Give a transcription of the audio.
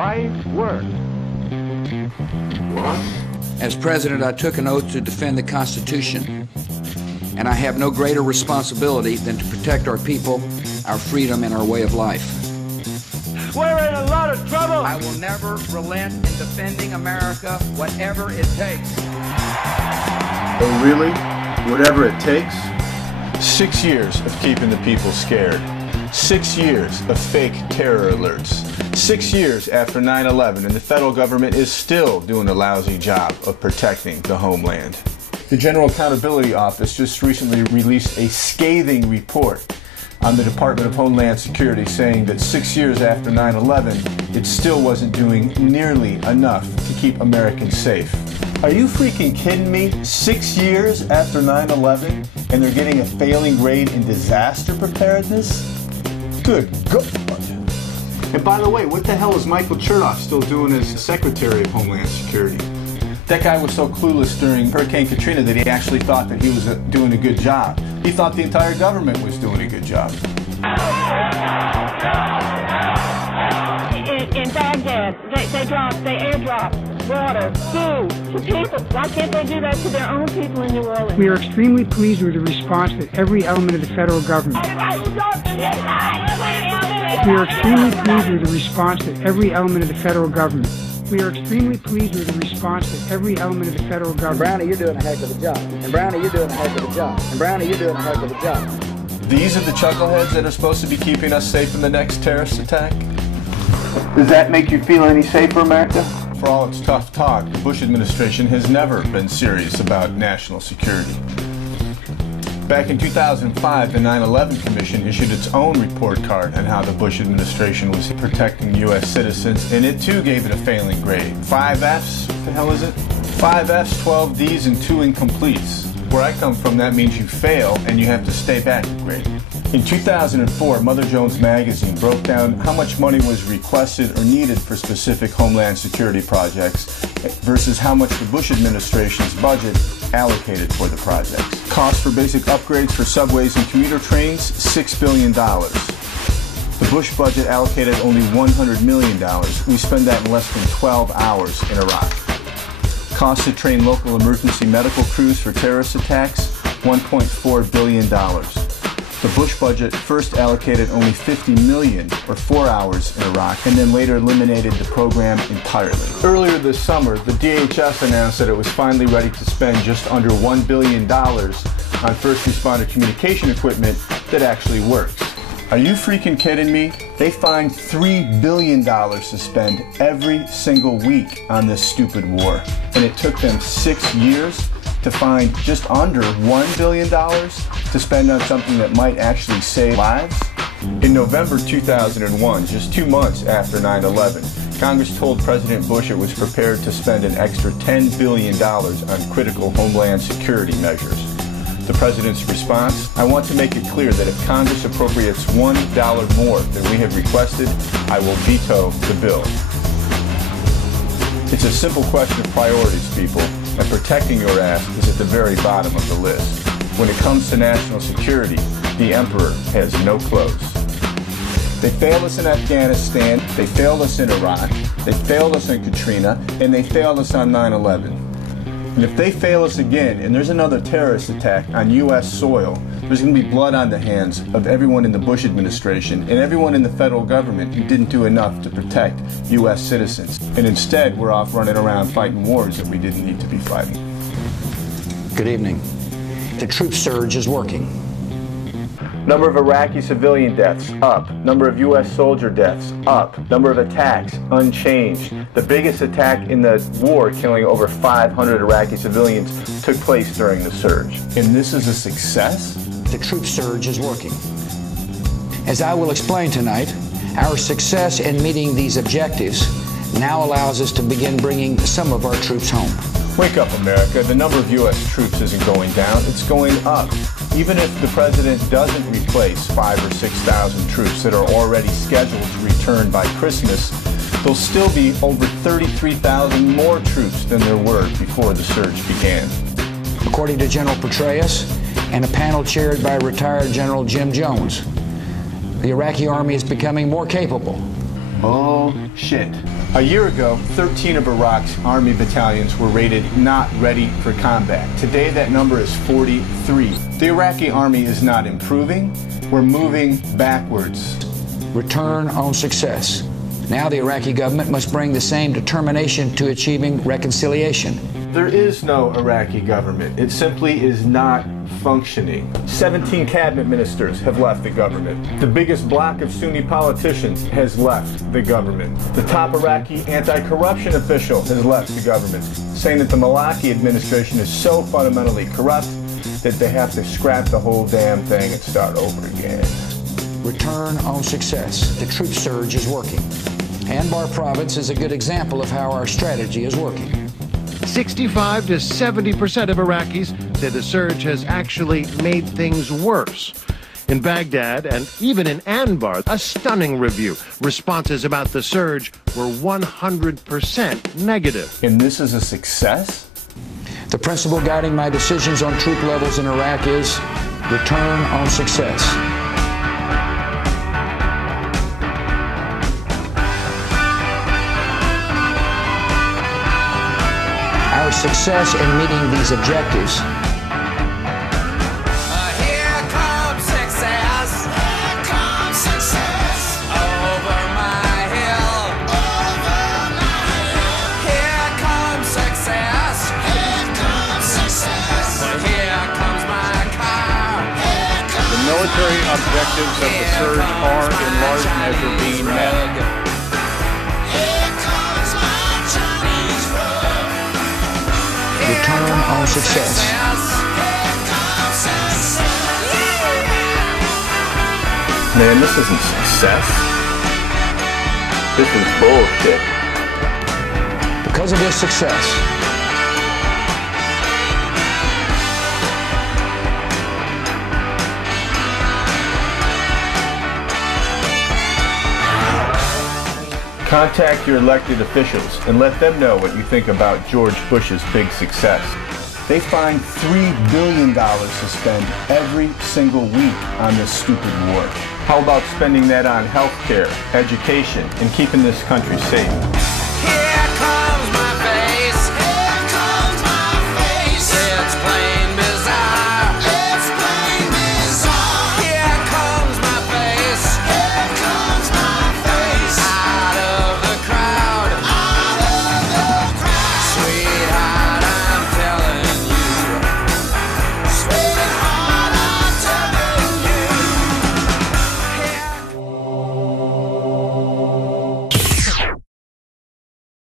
life's work. What? As president, I took an oath to defend the Constitution, and I have no greater responsibility than to protect our people, our freedom, and our way of life. We're in a lot of trouble! I will never relent in defending America, whatever it takes. Oh, really? Whatever it takes? 6 years of keeping the people scared. 6 years of fake terror alerts. 6 years after 9/11, and the federal government is still doing a lousy job of protecting the homeland. The General Accountability Office just recently released a scathing report on the Department of Homeland Security, saying that 6 years after 9/11, it still wasn't doing nearly enough to keep Americans safe. Are you freaking kidding me? 6 years after 9/11, and they're getting a failing grade in disaster preparedness? Good God. And by the way, what the hell is Michael Chertoff still doing as Secretary of Homeland Security? That guy was so clueless during Hurricane Katrina that he actually thought that he was doing a good job. He thought the entire government was doing a good job. In Baghdad, they airdrop water, food to people. Why can't they do that to their own people in New Orleans? We are extremely pleased with the response that every element of the federal government. We are extremely pleased with the response that every element of the federal government. We are extremely pleased with the response that every element of the federal government. Brownie, you're doing a heck of a job. And Brownie, you're doing a heck of a job. And Brownie, you're doing a heck of a job. These are the chuckleheads that are supposed to be keeping us safe from the next terrorist attack? Does that make you feel any safer, America? For all its tough talk, the Bush administration has never been serious about national security. Back in 2005, the 9/11 Commission issued its own report card on how the Bush administration was protecting U.S. citizens, and it too gave it a failing grade. 5 Fs? What the hell is it? 5 Fs, 12 Ds, and 2 incompletes. Where I come from, that means you fail and you have to stay back a grade. In 2004, Mother Jones magazine broke down how much money was requested or needed for specific homeland security projects versus how much the Bush administration's budget allocated for the projects. Cost for basic upgrades for subways and commuter trains, $6 billion. The Bush budget allocated only $100 million. We spend that in less than 12 hours in Iraq. Cost to train local emergency medical crews for terrorist attacks, $1.4 billion. The Bush budget first allocated only $50 million, or 4 hours, in Iraq, and then later eliminated the program entirely. Earlier this summer, the DHS announced that it was finally ready to spend just under $1 billion on first responder communication equipment that actually works. Are you freaking kidding me? They find $3 billion to spend every single week on this stupid war, and it took them 6 years to find just under $1 billion to spend on something that might actually save lives? In November 2001, just 2 months after 9/11, Congress told President Bush it was prepared to spend an extra $10 billion on critical homeland security measures. The President's response: I want to make it clear that if Congress appropriates $1 more than we have requested, I will veto the bill. It's a simple question of priorities, people, and protecting your ass is at the very bottom of the list. When it comes to national security, the emperor has no clothes. They failed us in Afghanistan, they failed us in Iraq, they failed us in Katrina, and they failed us on 9/11. And if they fail us again, and there's another terrorist attack on U.S. soil, there's going to be blood on the hands of everyone in the Bush administration and everyone in the federal government who didn't do enough to protect U.S. citizens. And instead, we're off running around fighting wars that we didn't need to be fighting. Good evening. The troop surge is working. Number of Iraqi civilian deaths, up. Number of U.S. soldier deaths, up. Number of attacks, unchanged. The biggest attack in the war, killing over 500 Iraqi civilians, took place during the surge. And this is a success? The troop surge is working. As I will explain tonight, our success in meeting these objectives now allows us to begin bringing some of our troops home. Wake up, America. The number of U.S. troops isn't going down, it's going up. Even if the President doesn't replace 5,000 or 6,000 troops that are already scheduled to return by Christmas, there'll still be over 33,000 more troops than there were before the surge began. According to General Petraeus and a panel chaired by retired General Jim Jones, the Iraqi army is becoming more capable. Bullshit. A year ago, 13 of Iraq's army battalions were rated not ready for combat. Today, that number is 43. The Iraqi army is not improving. We're moving backwards. Return on success. Now the Iraqi government must bring the same determination to achieving reconciliation. There is no Iraqi government. It simply is not functioning. 17 cabinet ministers have left the government. The biggest bloc of Sunni politicians has left the government. The top Iraqi anti-corruption official has left the government, saying that the Maliki administration is so fundamentally corrupt that they have to scrap the whole damn thing and start over again. Return on success. The troop surge is working. Anbar province is a good example of how our strategy is working. 65 to 70% of Iraqis say the surge has actually made things worse. In Baghdad and even in Anbar, a stunning review. Responses about the surge were 100% negative. And this is a success? The principle guiding my decisions on troop levels in Iraq is return on success. Our success in meeting these objectives here comes success. Here comes success. Over my hill. Over my hill. Here comes success. Here comes success. But here comes my car. Here comes the military objectives of the surge are in large measure being met. Return on success. Man, this isn't success. This is bullshit. Because of this success, contact your elected officials and let them know what you think about George Bush's big success. They find $3 billion to spend every single week on this stupid war. How about spending that on health care, education, and keeping this country safe?